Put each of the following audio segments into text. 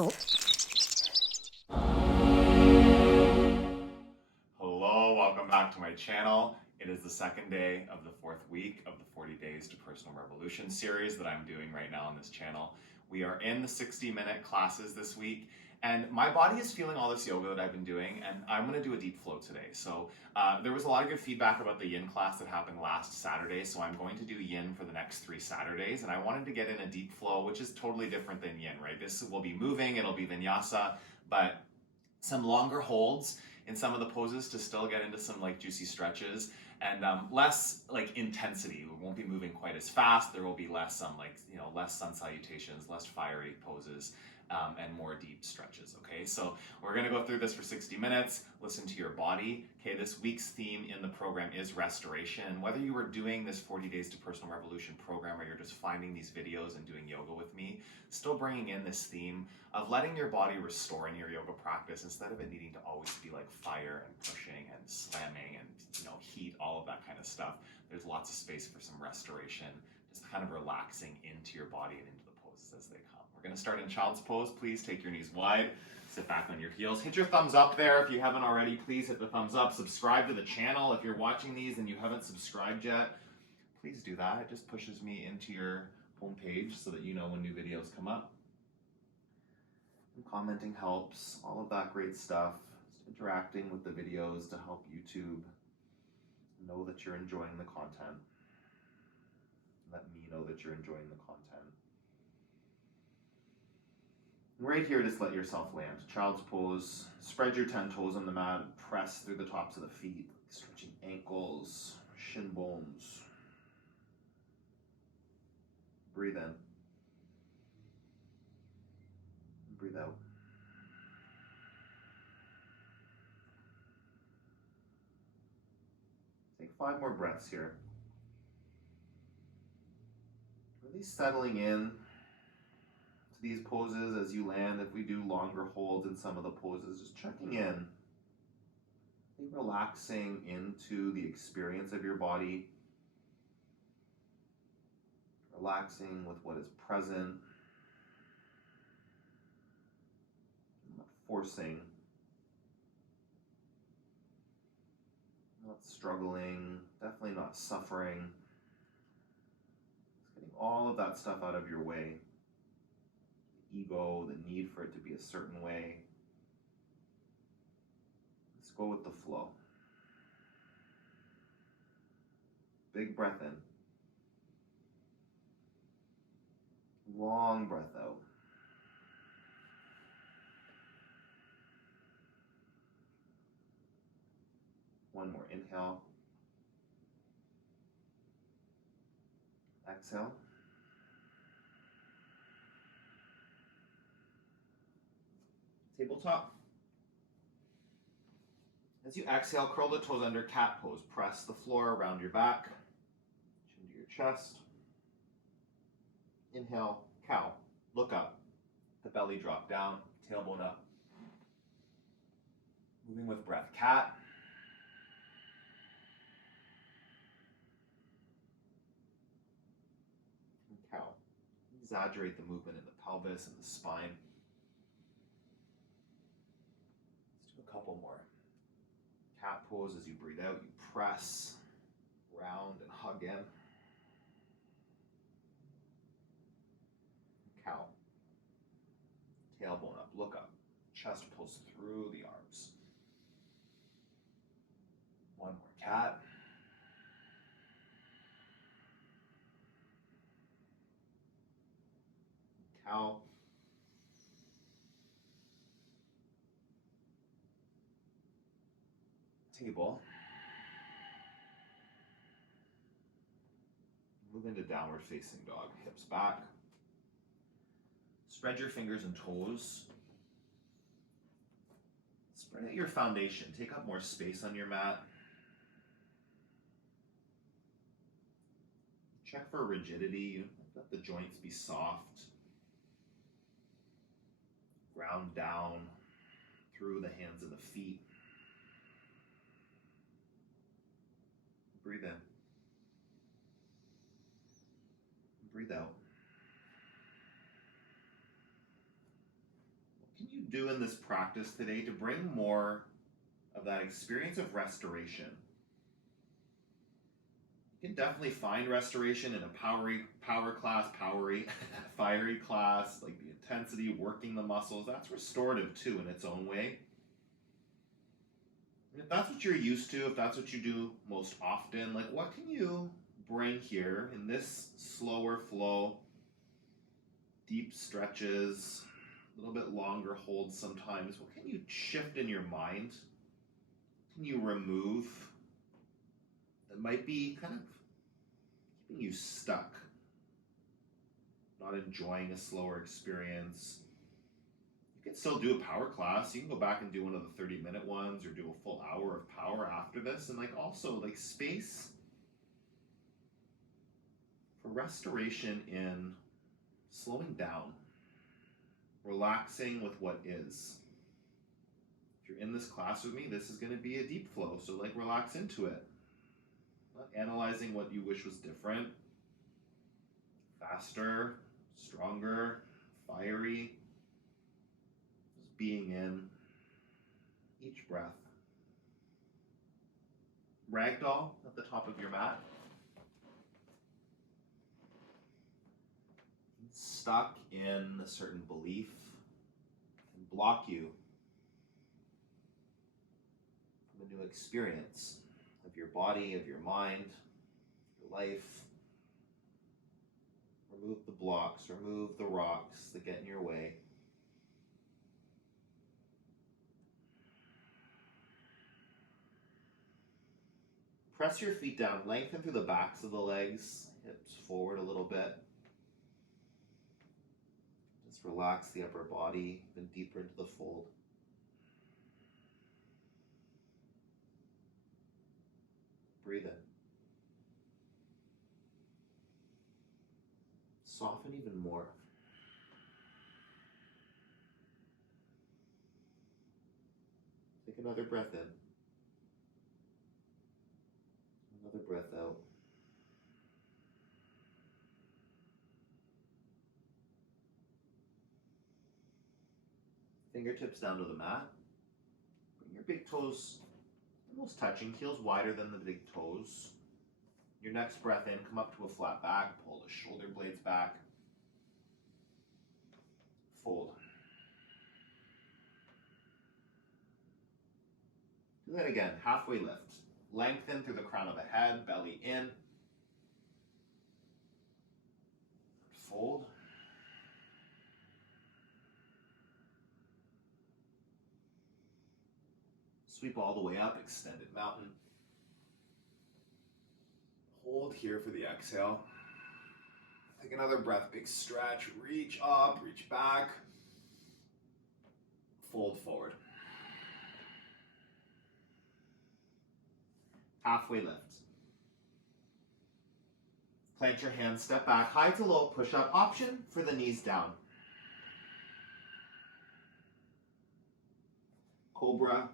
channel. Hello, welcome back to my channel. It is the second day of the fourth week of the 40 Days to Personal Revolution series that I'm doing right now on this channel. We are in the 60-minute classes this week, and my body is feeling all this yoga that I've been doing, and I'm going to do a deep flow today. So there was a lot of good feedback about the yin class that happened last Saturday, so I'm going to do yin for the next 3 Saturdays, and I wanted to get in a deep flow, which is totally different than yin, right? This will be moving, it'll be vinyasa, but some longer holds in some of the poses to still get into some like juicy stretches, and less like intensity. We won't be moving quite as fast. There will be less less sun salutations, less fiery poses, and more deep stretches. Okay, so we're gonna go through this for 60 minutes. Listen to your body. Okay, this week's theme in the program is restoration. Whether you are doing this 40 Days to Personal Revolution program or you're just finding these videos and doing yoga with me, still bringing in this theme of letting your body restore in your yoga practice instead of it needing to always be like fire and pushing and slamming and heat, all of that kind of stuff. There's lots of space for some restoration, just kind of relaxing into your body and into the poses as they come. We're going to start in child's pose. Please take your knees wide, sit back on your heels, hit your thumbs up there if you haven't already. Please hit the thumbs up, subscribe to the channel. If you're watching these and you haven't subscribed yet, please do that. It just pushes me into your homepage so that you know when new videos come up. And commenting helps, all of that great stuff. Just interacting with the videos to help YouTube know that you're enjoying the content. Let me know that you're enjoying the content. And right here, just let yourself land. Child's pose. Spread your 10 toes on the mat. Press through the tops of the feet, stretching ankles, shin bones. Breathe in. Breathe out. Take 5 more breaths here. Really settling in to these poses as you land. If we do longer holds in some of the poses, just checking in. Really relaxing into the experience of your body. Relaxing with what is present. Not forcing. Not struggling. Definitely not suffering. Just getting all of that stuff out of your way. The ego, the need for it to be a certain way. Let's go with the flow. Big breath in. Long breath out. One more inhale. Exhale. Tabletop. As you exhale, curl the toes under, cat pose. Press the floor around your back, chin to your chest. Inhale, cow. Look up. The belly drop down, tailbone up. Moving with breath, cat. And cow. Exaggerate the movement in the pelvis and the spine. Let's do a couple more. Cat pose. As you breathe out, you press, round, and hug in. Cow. Tailbone up, look up. Chest pulls through the arms. One more, cat. Cow. Table. Move into downward facing dog, hips back. Spread your fingers and toes. Spread out your foundation. Take up more space on your mat. Check for rigidity. Let the joints be soft. Ground down through the hands and the feet. Breathe in. Breathe out. can you do in this practice today to bring more of that experience of restoration? You can definitely find restoration in a fiery class, like the intensity, working the muscles. That's restorative too in its own way. And if that's what you're used to, if that's what you do most often, like what can you bring here in this slower flow, deep stretches, a little bit longer holds sometimes? What can you shift in your mind? What can you remove that might be kind of keeping you stuck, not enjoying a slower experience? You can still do a power class. You can go back and do one of the 30-minute ones or do a full hour of power after this. And like also like space for restoration in slowing down, relaxing with what is. If you're in this class with me, this is going to be a deep flow. So like relax into it. Not analyzing what you wish was different, faster, stronger, fiery. Just being in each breath. Ragdoll at the top of your mat. Stuck in a certain belief can block you from a new experience of your body, of your mind, your life. Remove the blocks, remove the rocks that get in your way. Press your feet down, lengthen through the backs of the legs, hips forward a little bit. Just relax the upper body, even deeper into the fold. Breathe in. Soften even more. Take another breath in. Another breath out. Fingertips down to the mat. Bring your big toes almost touching, heels wider than the big toes. Your next breath in, come up to a flat back, pull the shoulder blades back. Fold. Do that again, halfway lift. Lengthen through the crown of the head, belly in. Fold. Sweep all the way up, extended mountain. Hold here for the exhale. Take another breath, big stretch, reach up, reach back. Fold forward. Halfway lift. Plant your hands, step back, high to low, push up. Option for the knees down. Cobra.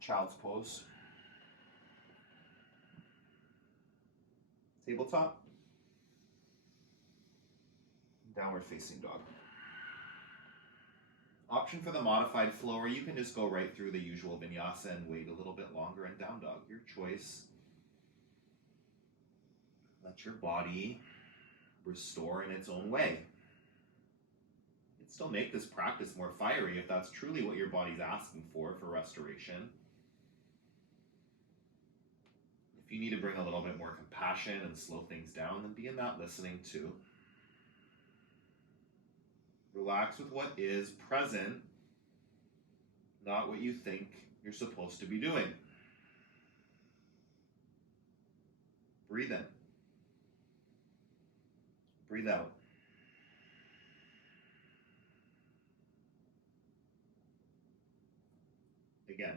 Child's pose. Tabletop. Downward facing dog. Option for the modified flow, or you can just go right through the usual vinyasa and wait a little bit longer and down dog. Your choice. Let your body restore in its own way. You can still make this practice more fiery if that's truly what your body's asking for restoration. If you need to bring a little bit more compassion and slow things down, then be in that listening too. Relax with what is present, not what you think you're supposed to be doing. Breathe in. Breathe out. Again.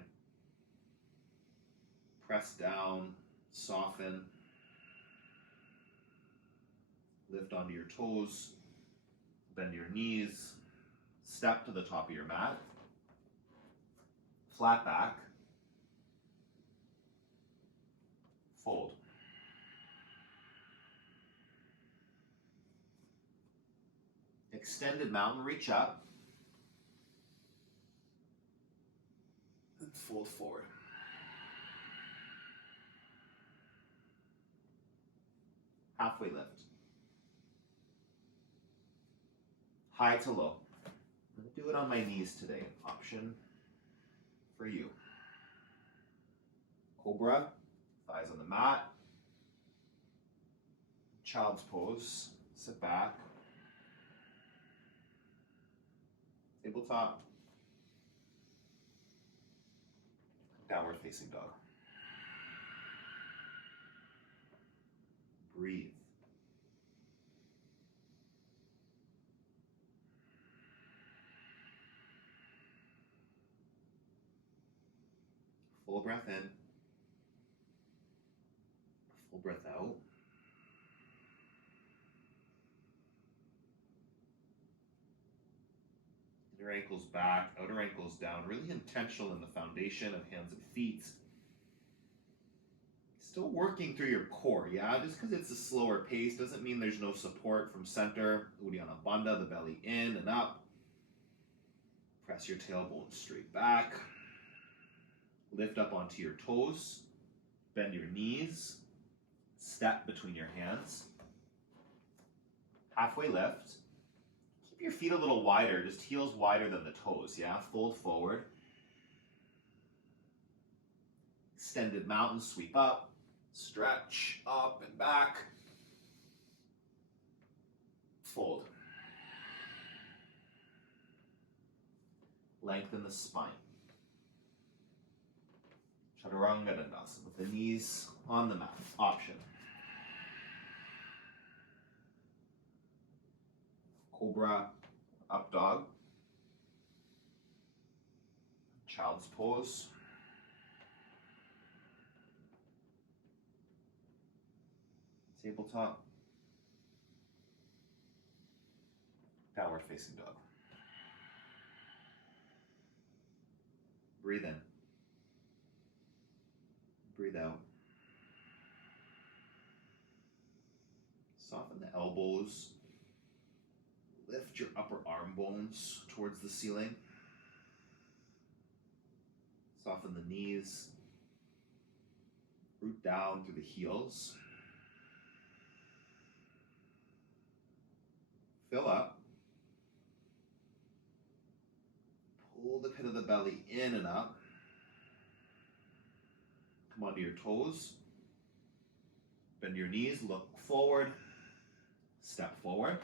Press down, soften. Lift onto your toes. Bend your knees, step to the top of your mat, flat back, fold. Extended mountain, reach up. And fold forward. Halfway lift. High to low. I'm going to do it on my knees today. Option for you. Cobra, thighs on the mat. Child's pose, sit back. Tabletop. Downward facing dog. Breathe. Full breath in. Full breath out. Inner ankles back, outer ankles down. Really intentional in the foundation of hands and feet. Still working through your core, yeah? Just because it's a slower pace doesn't mean there's no support from center. Uddiyana Bandha, the belly in and up. Press your tailbone straight back. Lift up onto your toes. Bend your knees. Step between your hands. Halfway lift. Keep your feet a little wider, just heels wider than the toes, yeah? Fold forward. Extended mountain, sweep up. Stretch up and back. Fold. Lengthen the spine. Chaturanga Dandasana with the knees on the mat. Option. Cobra, up dog. Child's pose. Tabletop. Downward facing dog. Breathe in. Breathe out. Soften the elbows. Lift your upper arm bones towards the ceiling. Soften the knees. Root down through the heels. Fill up. Pull the pit of the belly in and up. Come onto your toes. Bend your knees, look forward. Step forward.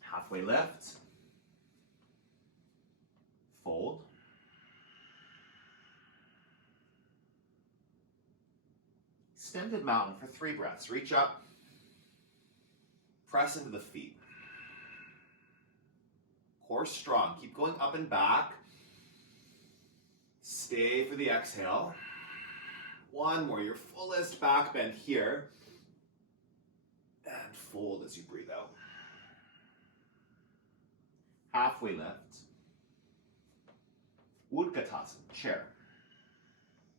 Halfway lift. Fold. Extended mountain for 3 breaths. Reach up. Press into the feet. Core strong. Keep going up and back. Stay for the exhale. One more. Your fullest back bend here. And fold as you breathe out. Halfway lift. Utkatasana, chair.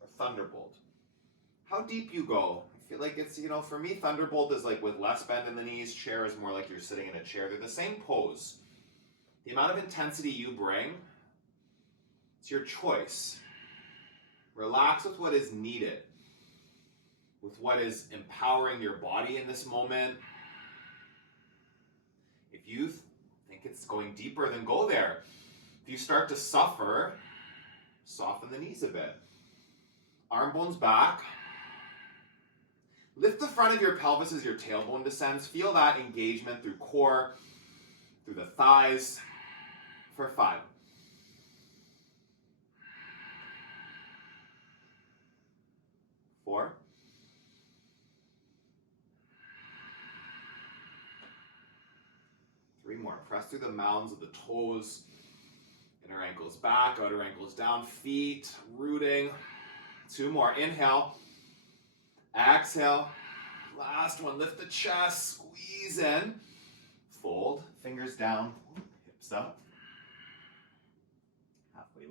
Or thunderbolt. How deep you go. I feel like it's, for me, thunderbolt is like with less bend in the knees. Chair is more like you're sitting in a chair. They're the same pose. The amount of intensity you bring, it's your choice. Relax with what is needed, with what is empowering your body in this moment. If you think it's going deeper, then go there. If you start to suffer, soften the knees a bit. Arm bones back. Lift the front of your pelvis as your tailbone descends. Feel that engagement through core, through the thighs. For 5. 4. 3 more. Press through the mounds of the toes. Inner ankles back, outer ankles down, feet rooting. 2 more. Inhale. Exhale. Last one. Lift the chest. Squeeze in. Fold. Fingers down. Hips up.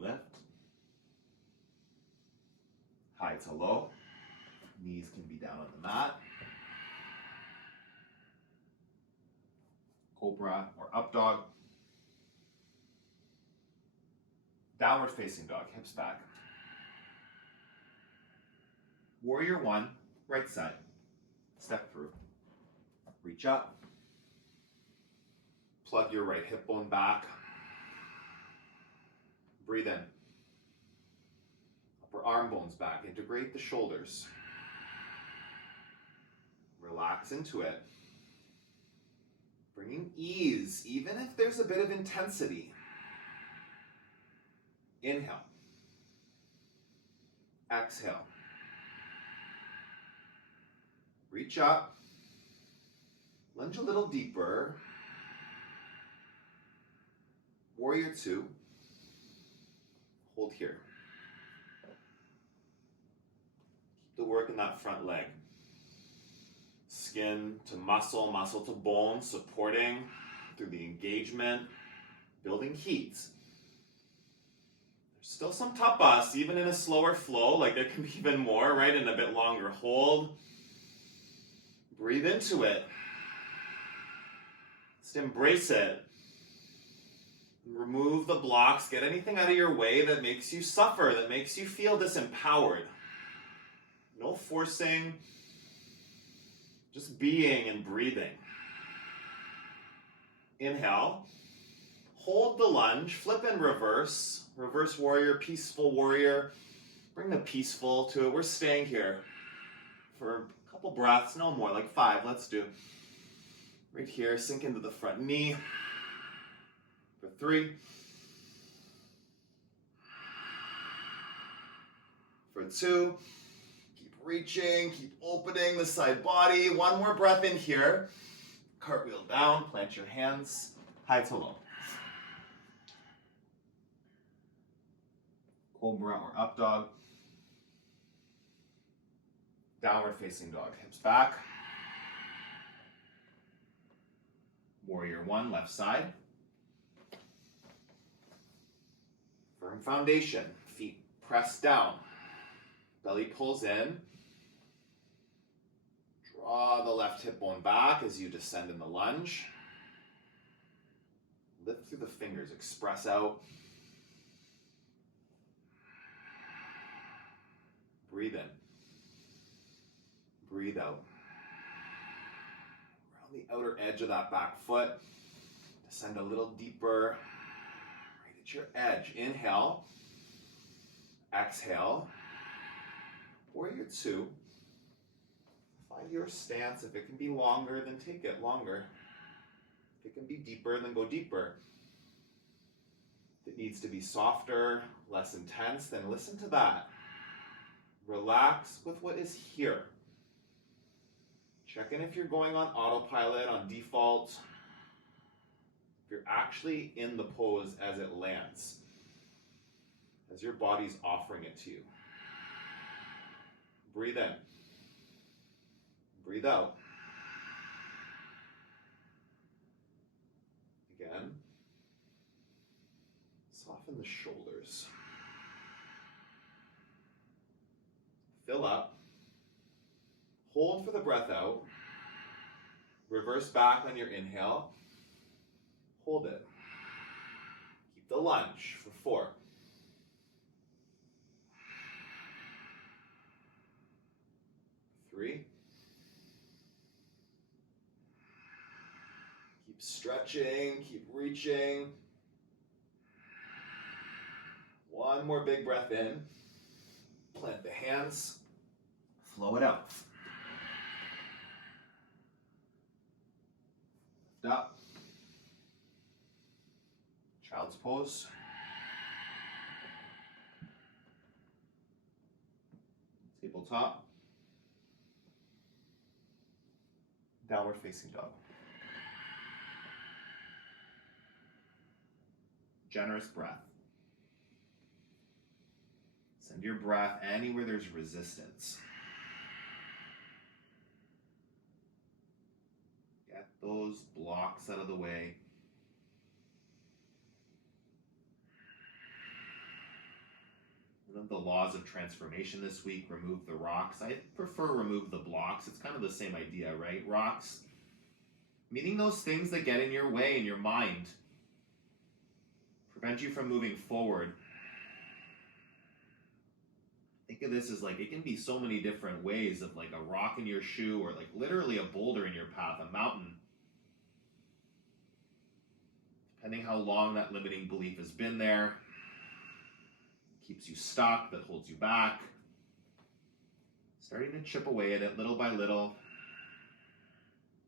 Lift. High to low. Knees can be down on the mat. Cobra or up dog. Downward facing dog, hips back. Warrior one, right side. Step through. Reach up. Plug your right hip bone back. Breathe in. Upper arm bones back. Integrate the shoulders. Relax into it. Bringing ease, even if there's a bit of intensity. Inhale. Exhale. Reach up. Lunge a little deeper. Warrior two. Hold here. Keep the work in that front leg. Skin to muscle, muscle to bone, supporting through the engagement, building heat. There's still some tapas, even in a slower flow, like there can be even more, right? In a bit longer hold. Breathe into it. Just embrace it. Remove the blocks. Get anything out of your way that makes you suffer, that makes you feel disempowered. No forcing. Just being and breathing. Inhale. Hold the lunge. Flip and reverse. Reverse warrior, peaceful warrior. Bring the peaceful to it. We're staying here for a couple breaths, no more, like 5. Let's do. Right here, sink into the front knee. For 3. For 2. Keep reaching, keep opening the side body. 1 more breath in here. Cartwheel down, plant your hands, high to low. Cobra or up dog. Downward facing dog, hips back. Warrior one, left side. Firm foundation, feet press down. Belly pulls in. Draw the left hip bone back as you descend in the lunge. Lift through the fingers, express out. Breathe in. Breathe out. Around the outer edge of that back foot. Descend a little deeper. Right at your edge. Inhale. Exhale. Warrior two. Find your stance. If it can be longer, then take it longer. If it can be deeper, then go deeper. If it needs to be softer, less intense, then listen to that. Relax with what is here. Check in if you're going on autopilot, on default. If you're actually in the pose as it lands, as your body's offering it to you. Breathe in. Breathe out. Again. Soften the shoulders. Fill up. Hold for the breath out. Reverse back on your inhale. Hold it. Keep the lunge for 4. 3. Keep stretching, keep reaching. 1 more big breath in. Plant the hands. Flow it out. Lift up. Child's pose. Tabletop. Downward facing dog. Generous breath. Send your breath anywhere there's resistance. Get those blocks out of the way. One of the laws of transformation this week, remove the rocks. I prefer remove the blocks. It's kind of the same idea, right? Rocks, Meaning those things that get in your way in your mind, prevent you from moving forward. Think of this as like, it can be so many different ways of like a rock in your shoe or like literally a boulder in your path, a mountain. Depending how long that limiting belief has been there, keeps you stuck, that holds you back. Starting to chip away at it little by little.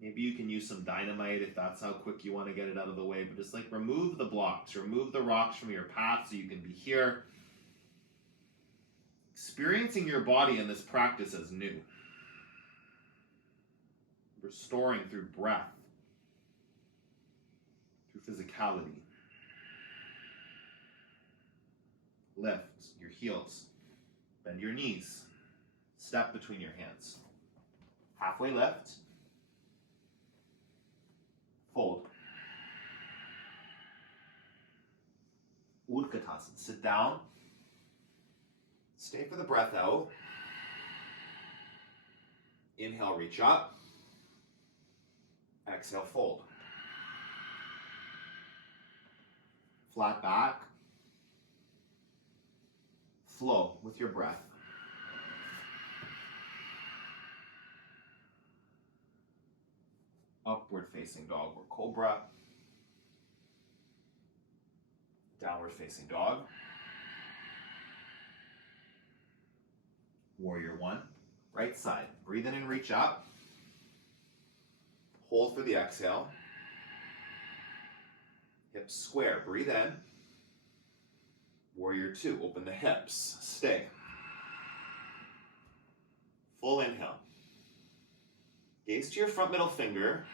Maybe you can use some dynamite if that's how quick you want to get it out of the way, but just like remove the blocks, remove the rocks from your path so you can be here. Experiencing your body in this practice as new. Restoring through breath, through physicality. Lift your heels, bend your knees, step between your hands. Halfway lift, fold. Utkatasana, sit down, stay for the breath out. Inhale, reach up. Exhale, fold. Flat back. Flow with your breath. Upward facing dog or cobra. Downward facing dog. Warrior one. Right side. Breathe in and reach up. Hold for the exhale. Hips square. Breathe in. Warrior two. Open the hips. Stay. Full inhale. Gaze to your front middle finger.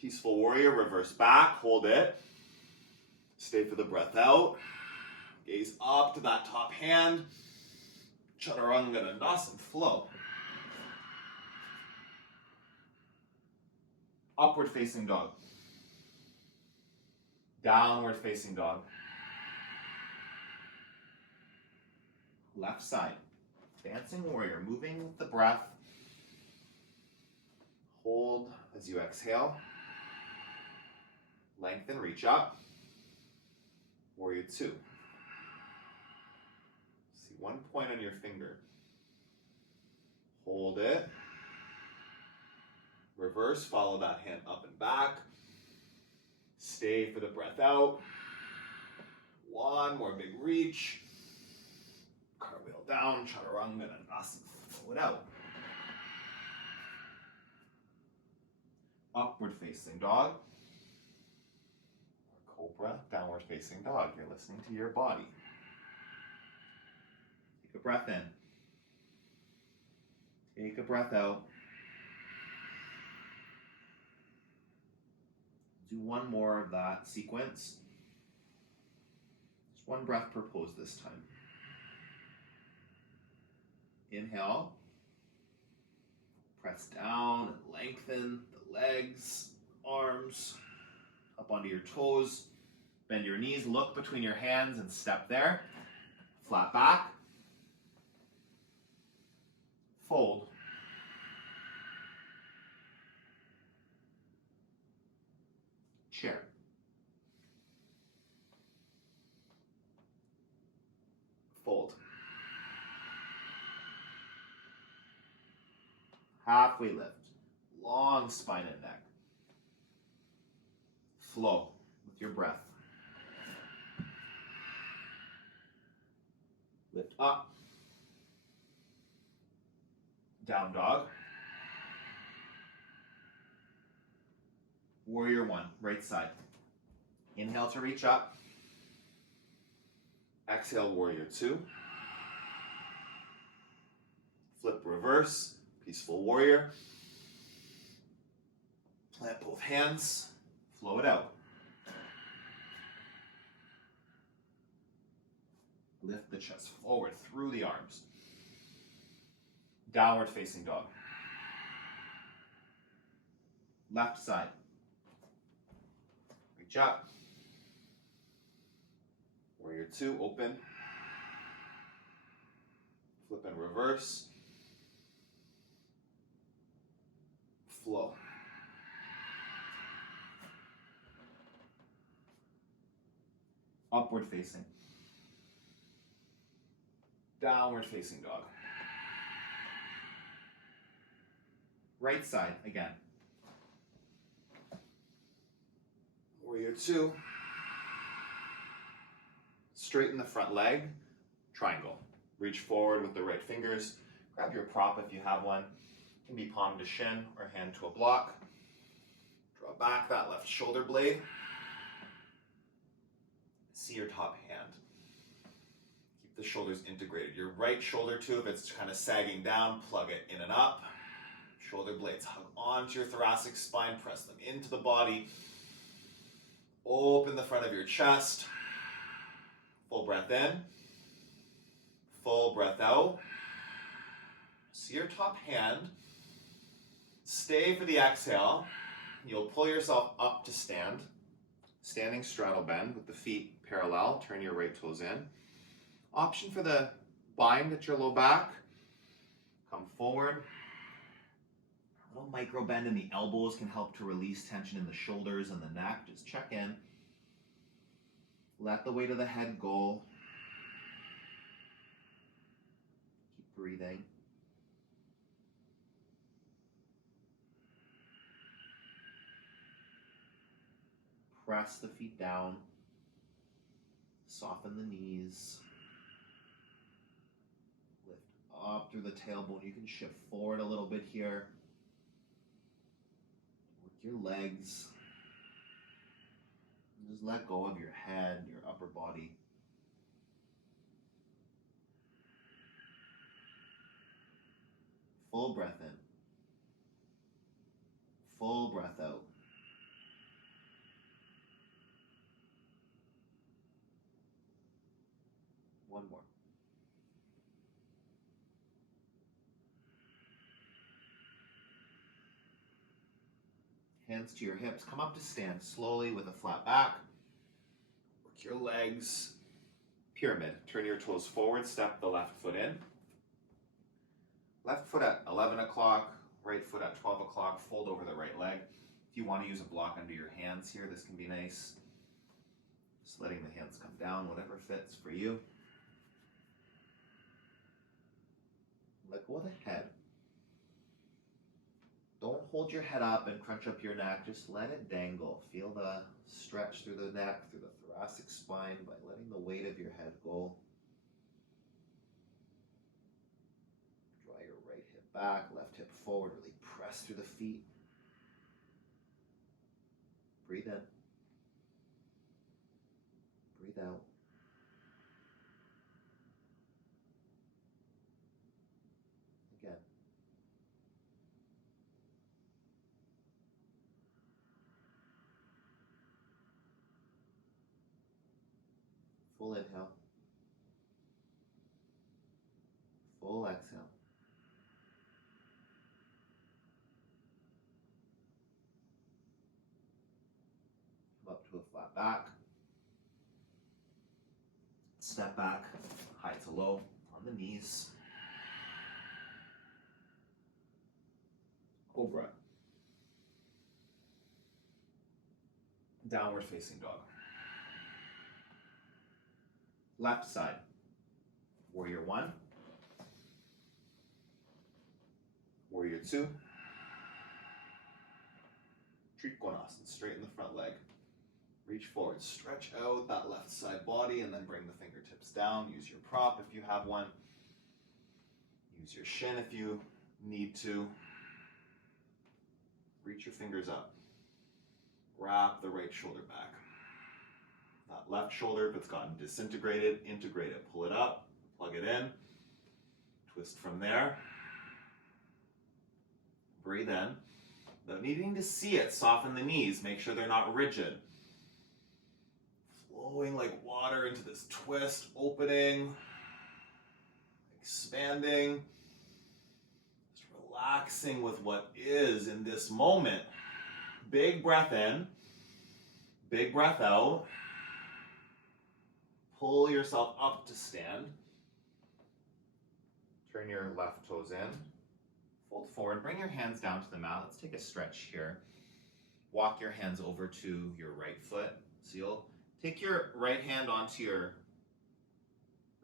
Peaceful warrior. Reverse back. Hold it. Stay for the breath out. Gaze up to that top hand. Chaturanga Dandasana. Flow. Upward facing dog. Downward facing dog. Left side. Dancing warrior. Moving with the breath. Hold as you exhale. Lengthen, reach up. Warrior two. See one point on your finger. Hold it. Reverse, follow that hand up and back. Stay for the breath out. One more big reach. Cartwheel down, chaturanga dandasana. Flow it out. Upward facing dog. Or cobra, downward facing dog. You're listening to your body. Take a breath in. Take a breath out. Do one more of that sequence. Just one breath per pose this time. Inhale. Press down and lengthen the legs, arms, up onto your toes. Bend your knees, look between your hands and step there. Flat back. Fold. Chair. Fold. Halfway lift. Long spine and neck. Flow with your breath. Lift up. Down dog. Warrior one, right side. Inhale to reach up. Exhale, warrior two. Flip reverse, peaceful warrior. Plant both hands, flow it out. Lift the chest forward through the arms. Downward facing dog. Left side. Reach up. Warrior two, open. Flip and reverse. Flow. Upward facing. Downward facing dog. Right side again. Warrior 2. Straighten the front leg. Triangle. Reach forward with the right fingers. Grab your prop if you have one. It can be palm to shin or hand to a block. Draw back that left shoulder blade. See your top hand. Keep the shoulders integrated. Your right shoulder too, if it's kind of sagging down, plug it in and up. Shoulder blades hug onto your thoracic spine, press them into the body. Open the front of your chest. Full breath in. Full breath out. See your top hand. Stay for the exhale. You'll pull yourself up to stand. Standing straddle bend with the feet parallel. Turn your right toes in. Option for the bind at your low back. Come forward. A little micro bend in the elbows can help to release tension in the shoulders and the neck. Just check in. Let the weight of the head go. Keep breathing. Press the feet down. Soften the knees. Lift up through the tailbone. You can shift forward a little bit here. Work your legs. Just let go of your head, your upper body. Full breath in. Full breath out. One more. Hands to your hips. Come up to stand slowly with a flat back. Work your legs. Pyramid. Turn your toes forward. Step the left foot in. Left foot at 11 o'clock. Right foot at 12 o'clock. Fold over the right leg. If you want to use a block under your hands here, this can be nice. Just letting the hands come down, whatever fits for you. Let go of the head. Don't hold your head up and crunch up your neck. Just let it dangle. Feel the stretch through the neck, through the thoracic spine by letting the weight of your head go. Draw your right hip back, left hip forward. Really press through the feet. Breathe in. Breathe out. Again. Full inhale. Full exhale. Come up to a flat back. Step back, high to low, on the knees. Cobra. Downward facing dog. Left side. Warrior 1. Warrior 2. Trikonasana. Straighten the front leg. Reach forward, stretch out that left side body, and then bring the fingertips down. Use your prop if you have one. Use your shin if you need to. Reach your fingers up. Wrap the right shoulder back. That left shoulder, if it's gotten disintegrated, integrate it. Pull it up, plug it in. Twist from there. Breathe in. Without needing to see it, soften the knees. Make sure they're not rigid. Flowing like water into this twist, opening, expanding, just relaxing with what is in this moment. Big breath in, big breath out. Pull yourself up to stand. Turn your left toes in. Fold forward, bring your hands down to the mat. Let's take a stretch here. Walk your hands over to your right foot. So you'll Take your right hand onto your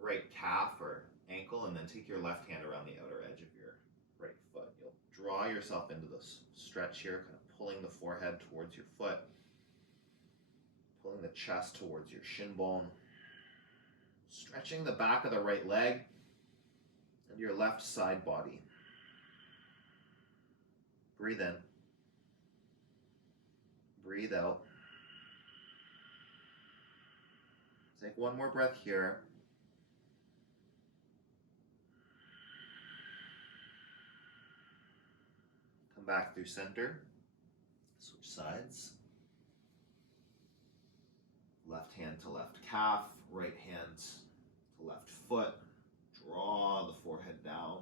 right calf or ankle, and then take your left hand around the outer edge of your right foot. You'll draw yourself into this stretch here, kind of pulling the forehead towards your foot, pulling the chest towards your shin bone, stretching the back of the right leg and your left side body. Breathe in. Breathe out. Take one more breath here. Come back through center. Switch sides. Left hand to left calf, right hand to left foot. Draw the forehead down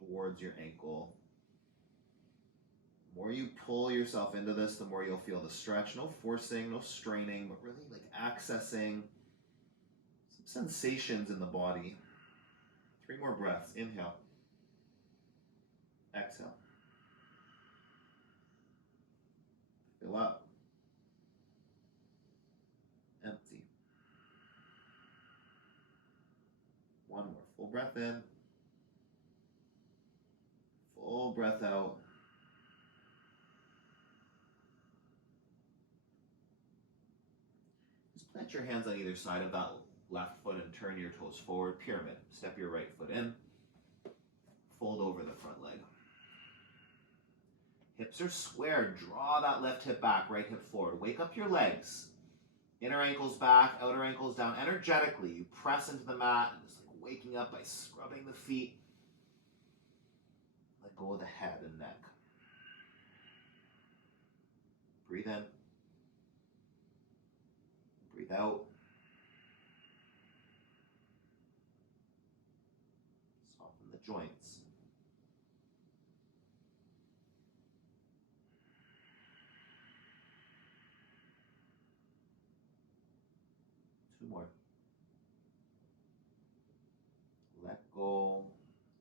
towards your ankle. The more you pull yourself into this, the more you'll feel the stretch. No forcing, no straining, but really like accessing some sensations in the body. 3 more breaths. Inhale. Exhale. Fill up. Empty. One more. Full breath in. Full breath out. Just plant your hands on either side of that left foot and turn your toes forward. Pyramid. Step your right foot in. Fold over the front leg. Hips are square. Draw that left hip back, right hip forward. Wake up your legs. Inner ankles back, outer ankles down. Energetically, you press into the mat, just like waking up by scrubbing the feet. Let go of the head and neck. Breathe in. Breathe out. Soften the joints. Two more. Let go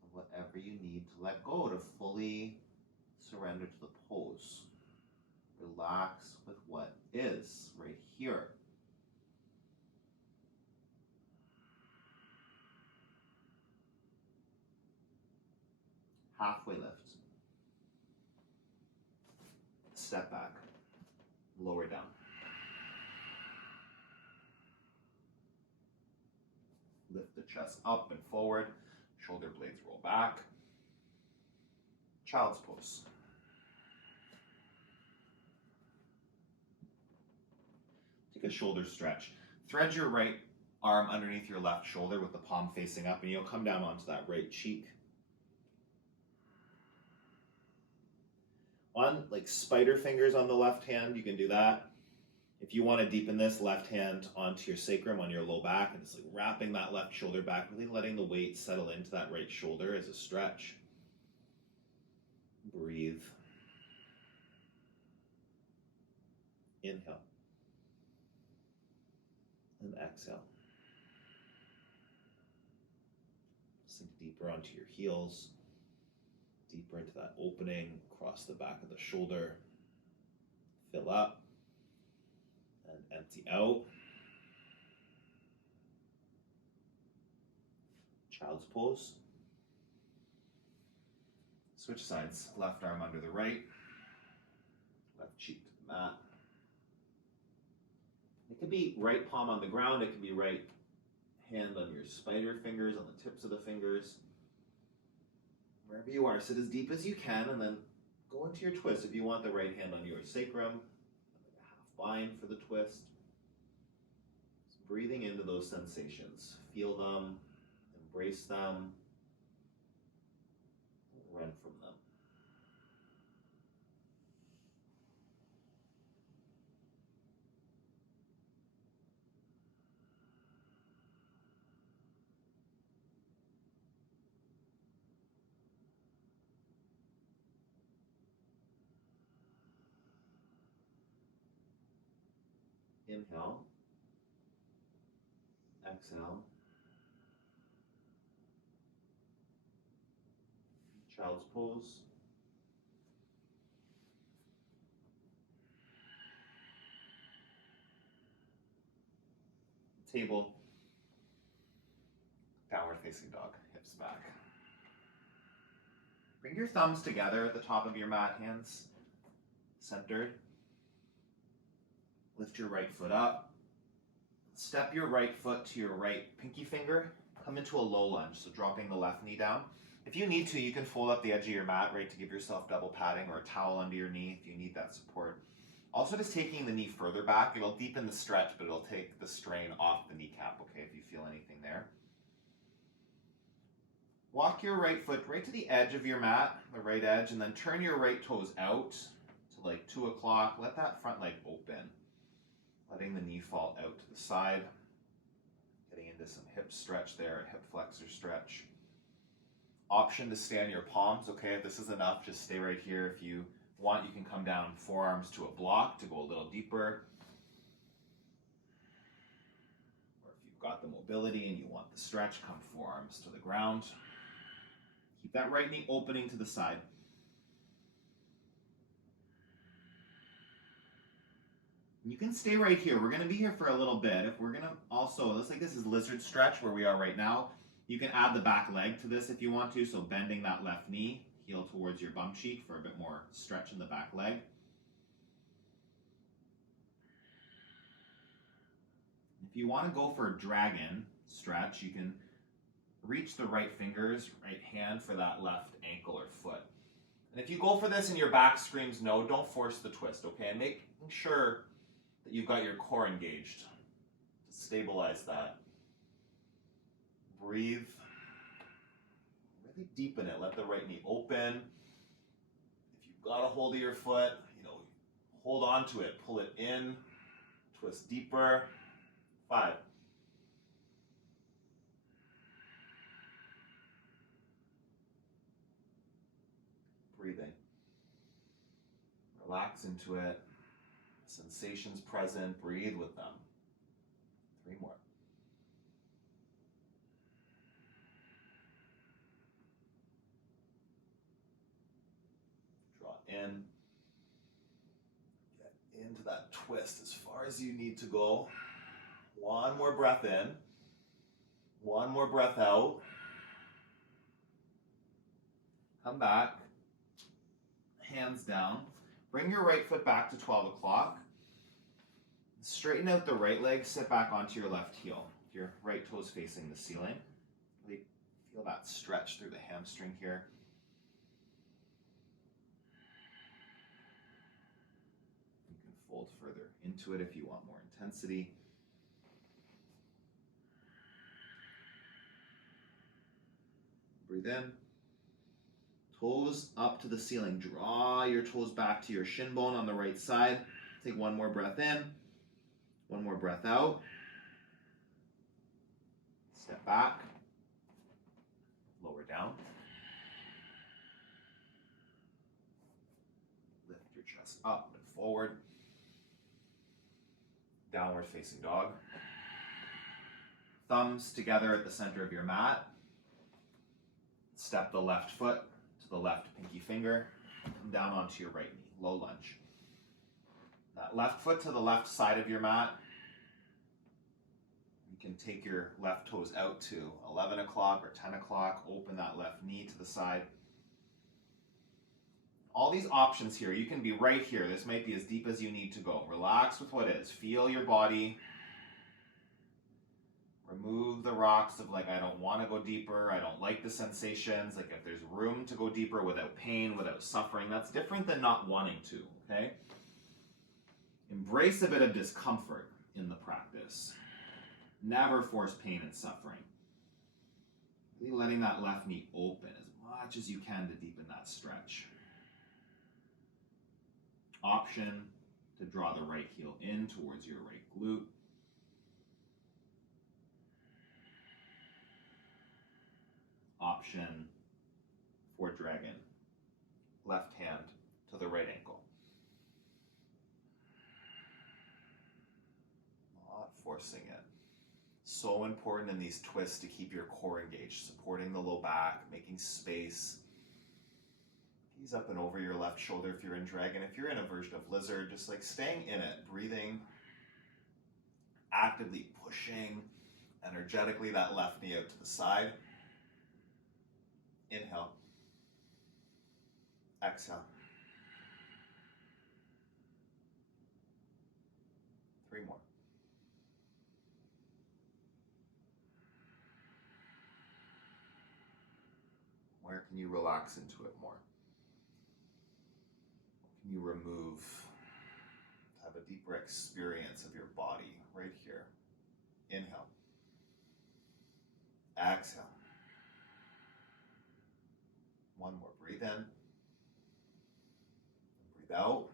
of whatever you need to let go to fully surrender to the pose. Relax with what is right here. Halfway lift. Step back. Lower down. Lift the chest up and forward. Shoulder blades roll back. Child's pose. Take a shoulder stretch. Thread your right arm underneath your left shoulder with the palm facing up, and you'll come down onto that right cheek. On like spider fingers on the left hand, you can do that. If you want to deepen this, left hand onto your sacrum on your low back and just like wrapping that left shoulder back, really letting the weight settle into that right shoulder as a stretch. Breathe. Inhale. And exhale. Sink deeper onto your heels. Deeper into that opening across the back of the shoulder. Fill up. And empty out. Child's pose. Switch sides. Left arm under the right. Left cheek to the mat. It could be right palm on the ground. It could be right hand on your spider fingers, on the tips of the fingers. Wherever you are, sit as deep as you can, and then go into your twist. If you want the right hand on your sacrum, like a half bind for the twist. Just breathing into those sensations. Feel them, embrace them, don't run from them. Inhale, exhale, child's pose. table. Downward facing dog, hips back. Bring your thumbs together at the top of your mat, hands centered. Lift your right foot up. Step your right foot to your right pinky finger. Come into a low lunge, so dropping the left knee down. If you need to, you can fold up the edge of your mat, right, to give yourself double padding, or a towel under your knee if you need that support. Also, just taking the knee further back, it'll deepen the stretch, but it'll take the strain off the kneecap, okay, if you feel anything there. Walk your right foot right to the edge of your mat, the right edge, and then turn your right toes out to like 2 o'clock. Let that front leg open, letting the knee fall out to the side. Getting into some hip stretch there, a hip flexor stretch. Option to stay on your palms, okay? If this is enough, just stay right here. If you want, you can come down forearms to a block to go a little deeper. Or if you've got the mobility and you want the stretch, come forearms to the ground. Keep that right knee opening to the side. You can stay right here. We're going to be here for a little bit. If we're going to also, looks like this is lizard stretch where we are right now. You can add the back leg to this if you want to, so bending that left knee, heel towards your bum cheek for a bit more stretch in the back leg. If you want to go for a dragon stretch, you can reach the right fingers, right hand for that left ankle or foot. And if you go for this and your back screams no, don't force the twist, okay? And making sure that you've got your core engaged to stabilize that. Breathe. Really deepen it. Let the right knee open. If you've got a hold of your foot, hold on to it. Pull it in. Twist deeper. 5. Breathing. Relax into it. Sensations present. Breathe with them. 3 more. In, get into that twist as far as you need to go. 1 more breath in, 1 more breath out. Come back, hands down. Bring your right foot back to 12 o'clock. Straighten out the right leg, sit back onto your left heel. Your right toes facing the ceiling. Really feel that stretch through the hamstring here. Fold further into it if you want more intensity. Breathe in. Toes up to the ceiling. Draw your toes back to your shin bone on the right side. Take 1 more breath in. 1 more breath out. Step back. Lower down. Lift your chest up and forward. Downward facing dog. Thumbs together at the center of your mat. Step the left foot to the left pinky finger. Come down onto your right knee. Low lunge. That left foot to the left side of your mat. You can take your left toes out to 11 o'clock or 10 o'clock. Open that left knee to the side. All these options here, you can be right here. This might be as deep as you need to go. Relax with what is. Feel your body. Remove the rocks of I don't want to go deeper. I don't like the sensations. If there's room to go deeper without pain, without suffering, that's different than not wanting to, okay? Embrace a bit of discomfort in the practice. Never force pain and suffering. Really letting that left knee open as much as you can to deepen that stretch. Option to draw the right heel in towards your right glute. Option for dragon. Left hand to the right ankle. Not forcing it. So important in these twists to keep your core engaged, supporting the low back, making space. Ease up and over your left shoulder if you're in dragon. If you're in a version of lizard, just staying in it, breathing actively pushing energetically that left knee out to the side. Inhale. Exhale. 3 more. Where can you relax into it more? Can you remove, have a deeper experience of your body right here? Inhale. Exhale. 1 more. Breathe in. Breathe out.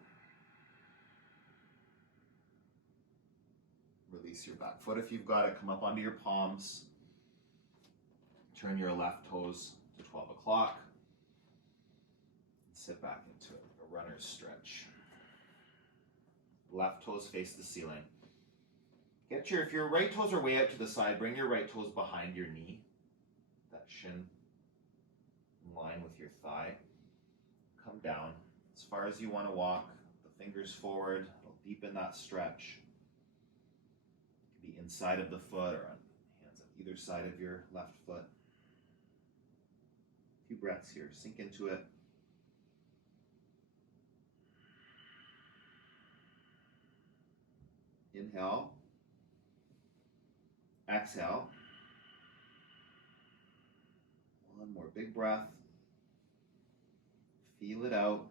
Release your back foot if you've got it. Come up onto your palms. Turn your left toes to 12 o'clock. Sit back into it, like a runner's stretch. Left toes face the ceiling. If your right toes are way out to the side, bring your right toes behind your knee. That shin in line with your thigh. Come down as far as you want to walk. The fingers forward. It'll deepen that stretch. It can be inside of the foot or on hands on either side of your left foot. A few breaths here. Sink into it. Inhale. Exhale. 1 more big breath. Feel it out.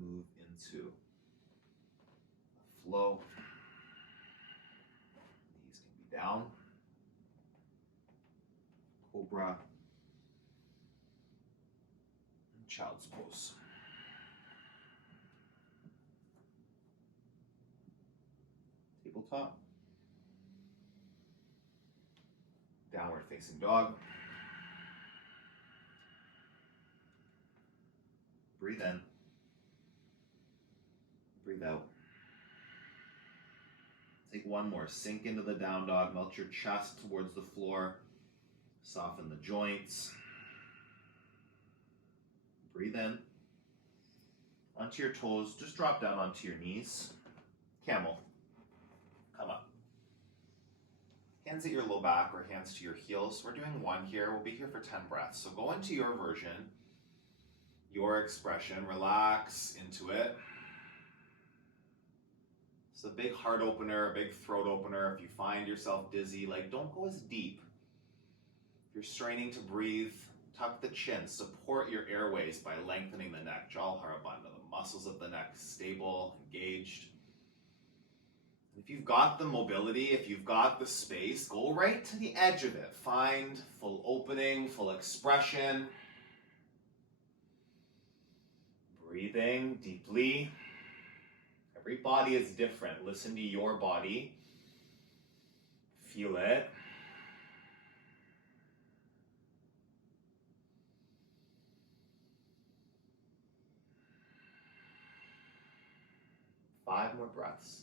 Move into a flow. Knees can be down. Cobra. And child's pose. Tabletop. Downward facing dog. Breathe in. Breathe out. Take 1 more. Sink into the down dog. Melt your chest towards the floor. Soften the joints. Breathe in. Onto your toes. Just drop down onto your knees. Camel. Come up. Hands at your low back or hands to your heels. We're doing 1 here. We'll be here for 10 breaths. So go into your version, your expression. Relax into it. It's a big heart opener, a big throat opener. If you find yourself dizzy, don't go as deep. If you're straining to breathe, tuck the chin. Support your airways by lengthening the neck. Jaw Bandha, the muscles of the neck stable, engaged. If you've got the mobility, if you've got the space, go right to the edge of it. Find full opening, full expression. Breathing deeply. Every body is different. Listen to your body. Feel it. Five more breaths.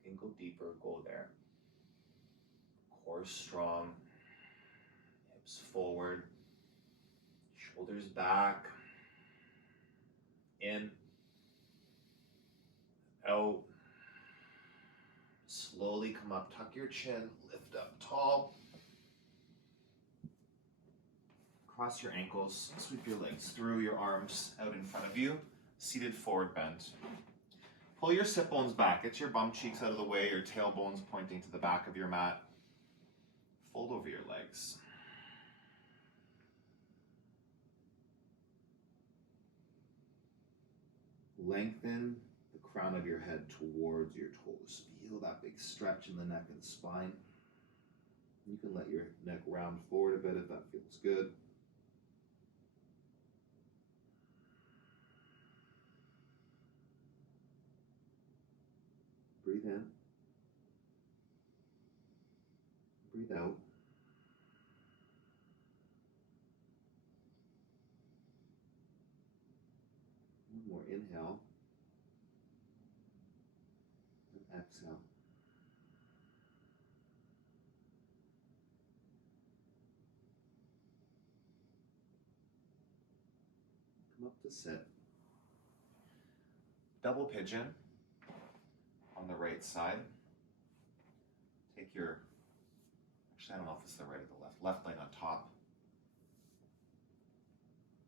If you can go deeper, go there. Core strong, hips forward, shoulders back, in, out. Slowly come up, tuck your chin, lift up tall. Cross your ankles, sweep your legs through, your arms out in front of you. Seated forward bend. Pull your sit bones back, get your bum cheeks out of the way, your tailbones pointing to the back of your mat. Fold over your legs. Lengthen the crown of your head towards your toes. Feel that big stretch in the neck and spine. You can let your neck round forward a bit if that feels good. Breathe in. Breathe out. One more inhale. Exhale. Come up to sit. Double pigeon on the right side. Take your, actually I don't know if it's the right or the left leg on top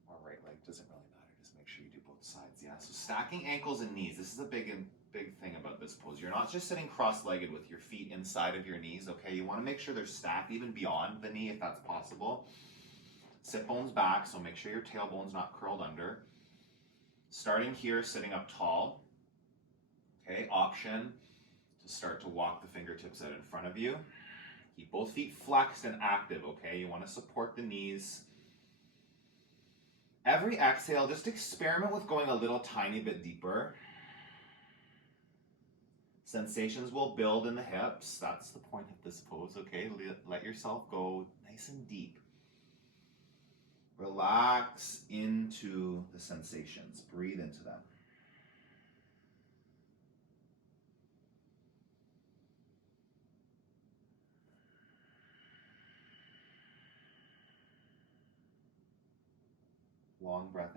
or right leg, doesn't really matter, just make sure you do both sides. Yeah, so stacking ankles and knees, this is a big thing about this pose. You're not just sitting cross-legged with your feet inside of your knees, okay? You want to make sure they're stacked even beyond the knee if that's possible. Sit bones back, so make sure your tailbone's not curled under. Starting here, sitting up tall. Okay, option to start to walk the fingertips out in front of you. Keep both feet flexed and active, okay? You want to support the knees. Every exhale, just experiment with going a little tiny bit deeper. Sensations will build in the hips. That's the point of this pose, okay? Let yourself go nice and deep. Relax into the sensations. Breathe into them. Long breath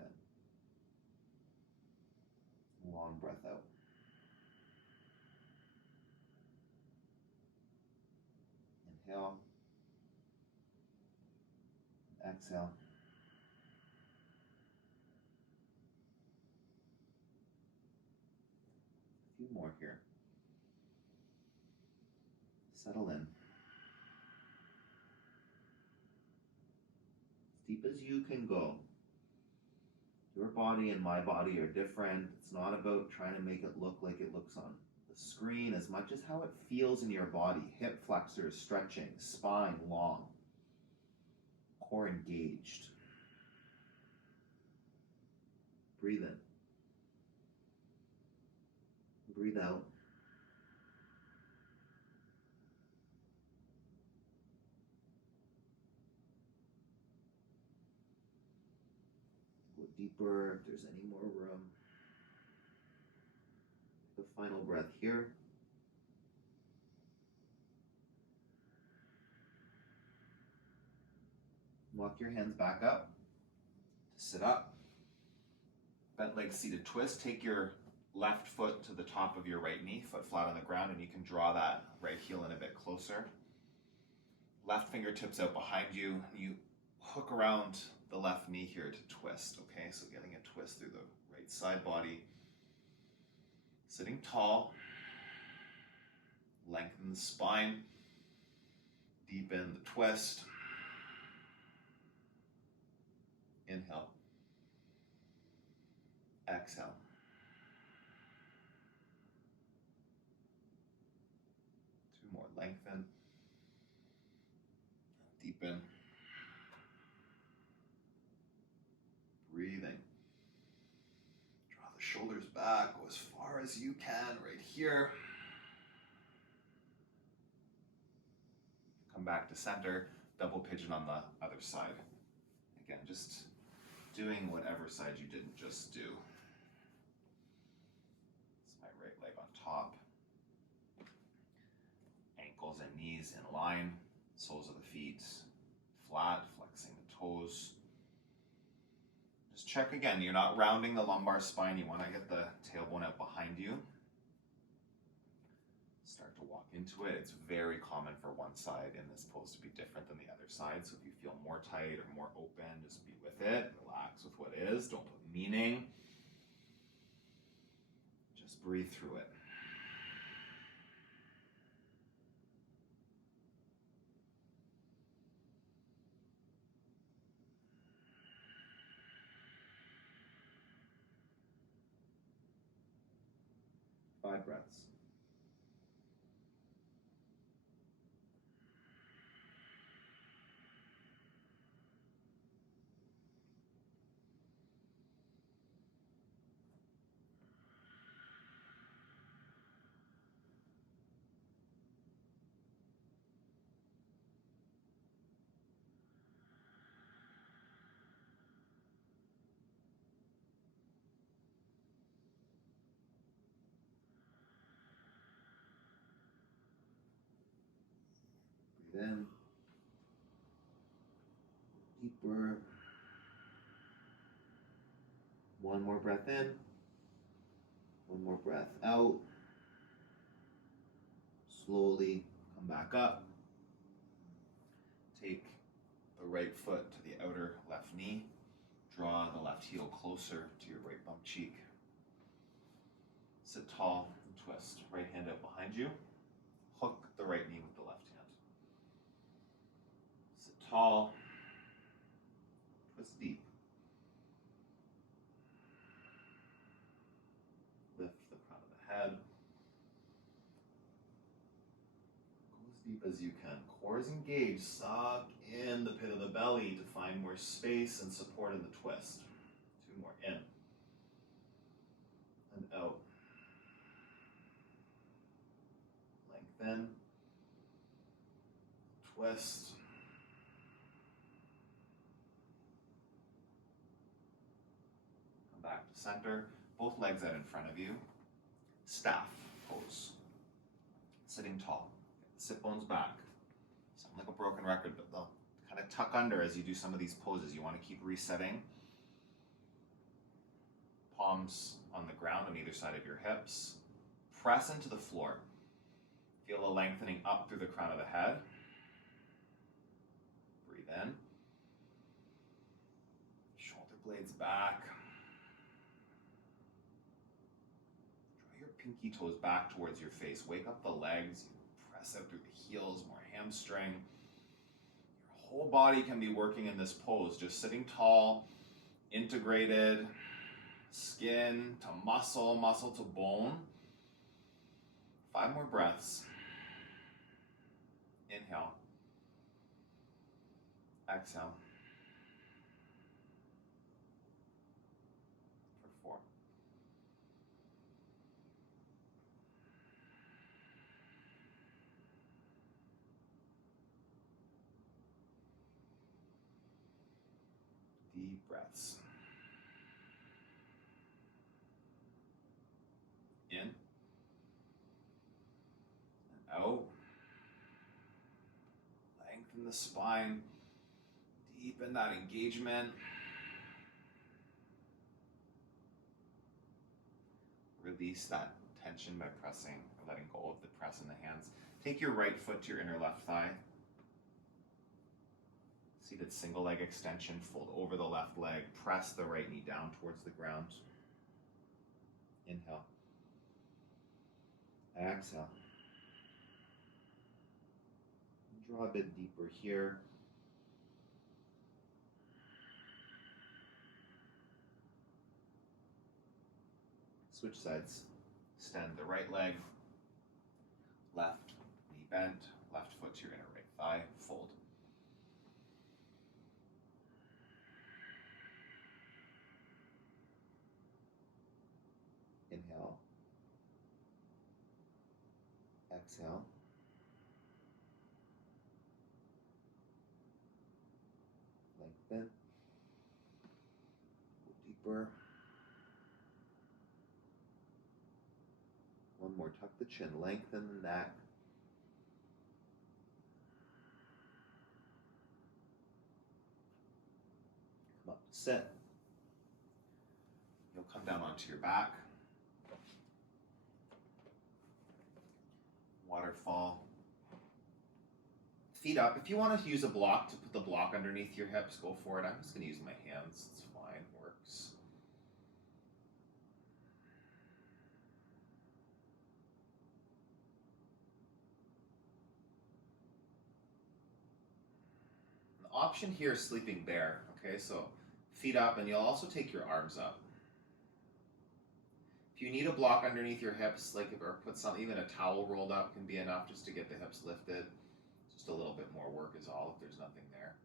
in. Long breath out. Inhale. Exhale. A few more here. Settle in. As deep as you can go. Your body and my body are different. It's not about trying to make it look like it looks on the screen as much as how it feels in your body. Hip flexors stretching, spine long, core engaged. Breathe in. Breathe out. Go deeper if there's any more room. The final breath here. Walk your hands back up. Sit up. Bent leg seated twist. Take your left foot to the top of your right knee, foot flat on the ground, and you can draw that right heel in a bit closer. Left fingertips out behind you. You hook around the left knee here to twist, okay? So getting a twist through the right side body. Sitting tall. Lengthen the spine. Deepen the twist. Inhale. Exhale. Two more. Lengthen. Deepen. Breathing. Draw the shoulders back. Go as far as you can right here. Come back to center. Double pigeon on the other side. Again, just doing whatever side you didn't just do. It's my right leg on top. Ankles and knees in line. Soles of the feet flat, flexing the toes. Just check again. You're not rounding the lumbar spine. You want to get the tailbone out behind you. Start to walk into it. It's very common for one side in this pose to be different than the other side. So if you feel more tight or more open, just be with it. Relax with what is. Don't put meaning. Just breathe through it. Five breaths. Breathe in. Deeper. One more breath in. One more breath out. Slowly come back up. Take the right foot to the outer left knee. Draw the left heel closer to your right bum cheek. Sit tall and twist. Right hand out behind you. Hook the right knee with the left hand. Sit tall. Twist deep. Lift the crown of the head. Go as deep as you can. Core is engaged. Suck in the pit of the belly to find more space and support in the twist. 2 more. In. And out. Lengthen. Twist. Come back to center. Both legs out in front of you. Staff pose. Sitting tall. Sit bones back. Sound like a broken record, but they'll kind of tuck under as you do some of these poses. You want to keep resetting. Palms on the ground on either side of your hips. Press into the floor. Feel a lengthening up through the crown of the head. Breathe in. Shoulder blades back. Draw your pinky toes back towards your face. Wake up the legs. Press out through the heels, more hamstring. Your whole body can be working in this pose. Just sitting tall, integrated, skin to muscle, muscle to bone. 5 more breaths. Inhale. Exhale. For 4. Deep breaths. In. And out. Lengthen the spine. Deepen that engagement. Release that tension by pressing or letting go of the press in the hands. Take your right foot to your inner left thigh. Seated single leg extension, fold over the left leg, press the right knee down towards the ground. Inhale. Exhale. Draw a bit deeper here. Switch sides. Extend the right leg, left knee bent, left foot to your inner right thigh, fold. Inhale. Exhale. Lengthen. Go deeper. One more. Tuck the chin. Lengthen the neck. Come up to sit. You'll come down onto your back. Waterfall. Feet up. If you want to use a block to put the block underneath your hips, go for it. I'm just going to use my hands. It's fine. Works. The option here is sleeping bear. Okay, so feet up, and you'll also take your arms up. If you need a block underneath your hips, or put something, even a towel rolled up can be enough just to get the hips lifted. Just a little bit more work is all if there's nothing there.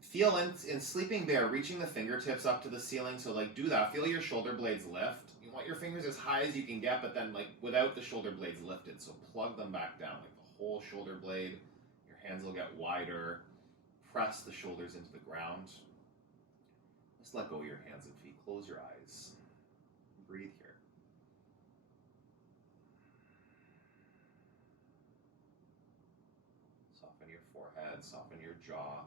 Feel in sleeping bear, reaching the fingertips up to the ceiling. So do that. Feel your shoulder blades lift. You want your fingers as high as you can get, but then without the shoulder blades lifted. So plug them back down, the whole shoulder blade. Your hands will get wider. Press the shoulders into the ground. Just let go of your hands and feet. Close your eyes. Breathe here. forehead, soften your jaw.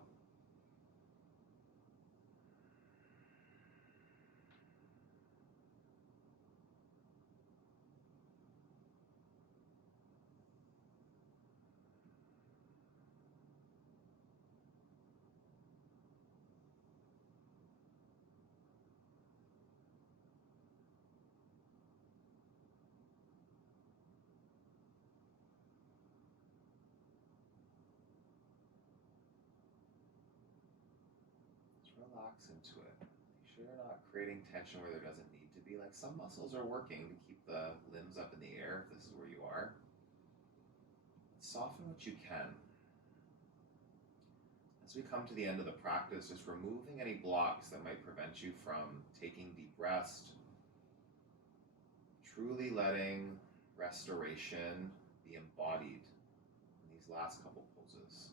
Relax into it. Make sure you're not creating tension where there doesn't need to be. Like some muscles are working to keep the limbs up in the air if this is where you are. Soften what you can. As we come to the end of the practice, just removing any blocks that might prevent you from taking deep rest. Truly letting restoration be embodied in these last couple poses.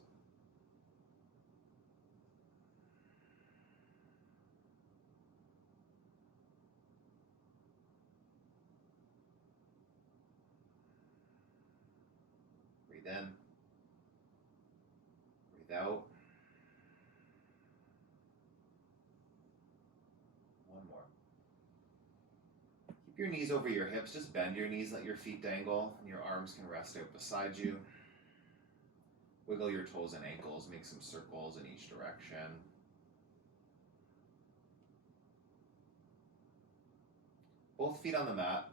Breathe in, breathe out. One more. Keep your knees over your hips, just bend your knees, let your feet dangle, and your arms can rest out beside you. Wiggle your toes and ankles, make some circles in each direction. Both feet on the mat.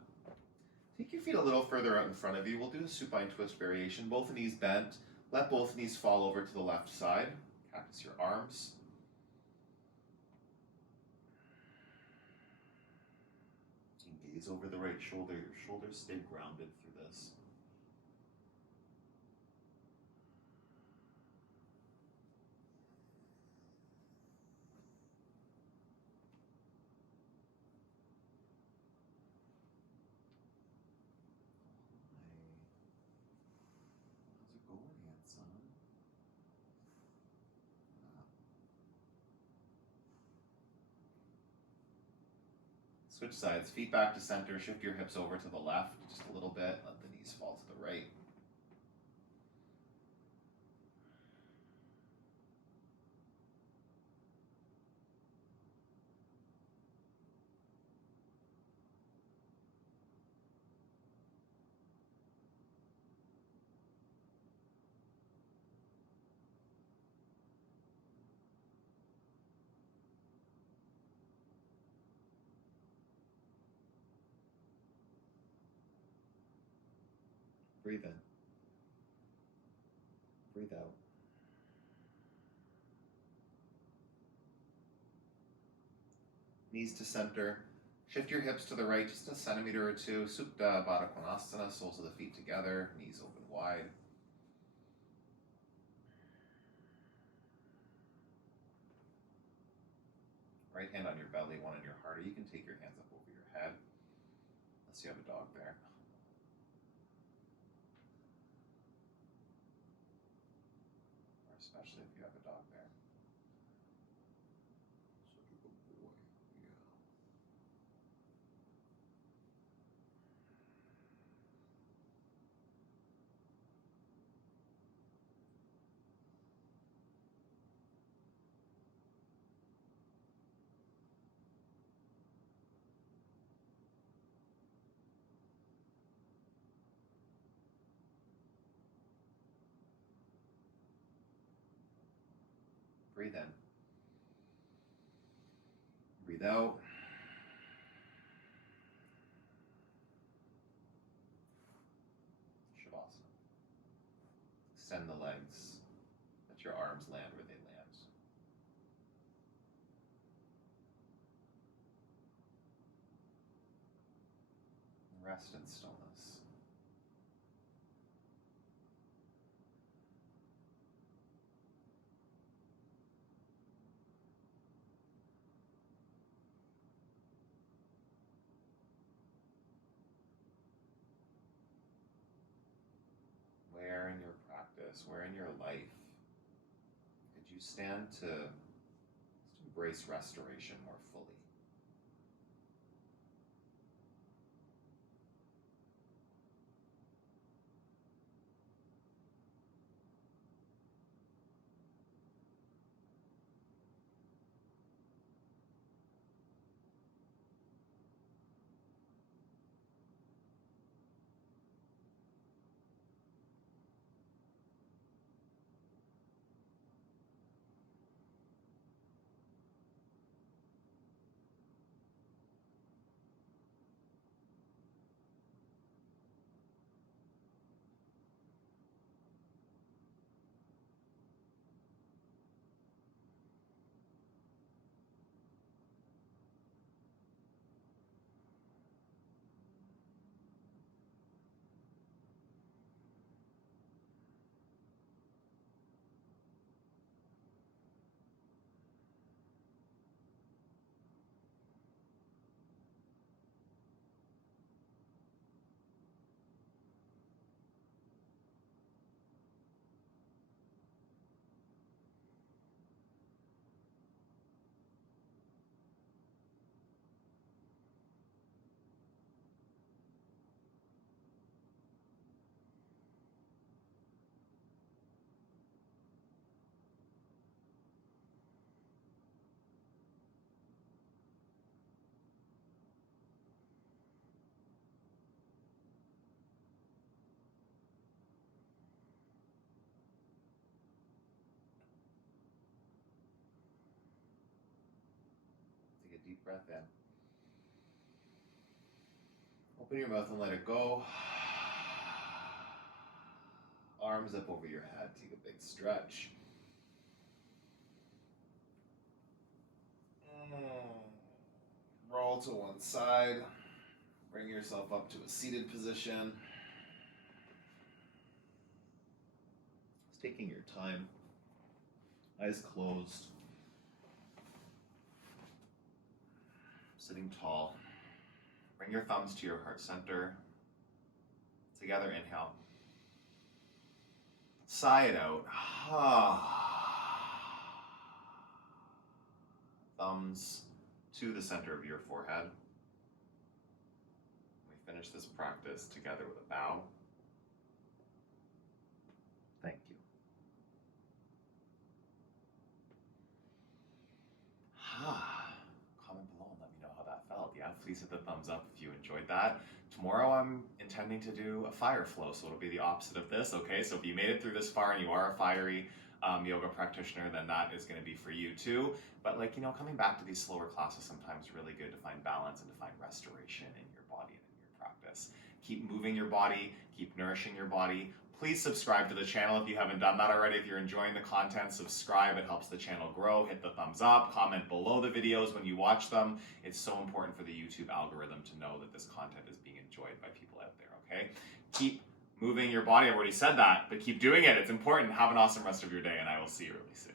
Take your feet a little further out in front of you. We'll do a supine twist variation. Both knees bent. Let both knees fall over to the left side. Cactus your arms. And gaze over the right shoulder. Your shoulders stay grounded through this. Switch sides, feet back to center, shift your hips over to the left just a little bit, let the knees fall to the right. Breathe in. Breathe out. Knees to center. Shift your hips to the right just a centimeter or two. Supta Baddha Konasana, soles of the feet together, knees open wide. Right hand on your belly, one on your heart, or you can take your hands up over your head, unless you have a dog there. Especially if you have a dog there. Such a good boy. Yeah. Breathe in. Breathe out. Shavasana. Extend the legs. Let your arms land where they land. Rest in stillness. Where in your practice, where in your life could you stand to embrace restoration more fully? a deep breath in. Open your mouth and let it go. Arms up over your head. Take a big stretch. Roll to one side. Bring yourself up to a seated position. Just taking your time. Eyes closed. Sitting tall. Bring your thumbs to your heart center. Together, inhale. Sigh it out. Thumbs to the center of your forehead. We finish this practice together with a bow. Thank you. Comment below and let me know how that felt. Yeah, please hit the thumbs up if you enjoyed that. Tomorrow I'm intending to do a fire flow, so it'll be the opposite of this, okay? So if you made it through this far and you are a fiery yoga practitioner, then that is going to be for you too. But like, you know, coming back to these slower classes sometimes really good to find balance and to find restoration in your body and in your practice. Keep moving your body, keep nourishing your body. Please subscribe to the channel if you haven't done that already. If you're enjoying the content, subscribe. It helps the channel grow. Hit the thumbs up. Comment below the videos when you watch them. It's so important for the YouTube algorithm to know that this content is being enjoyed by people out there, okay? Keep moving your body. I've already said that, but keep doing it. It's important. Have an awesome rest of your day, and I will see you really soon.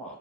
Oh.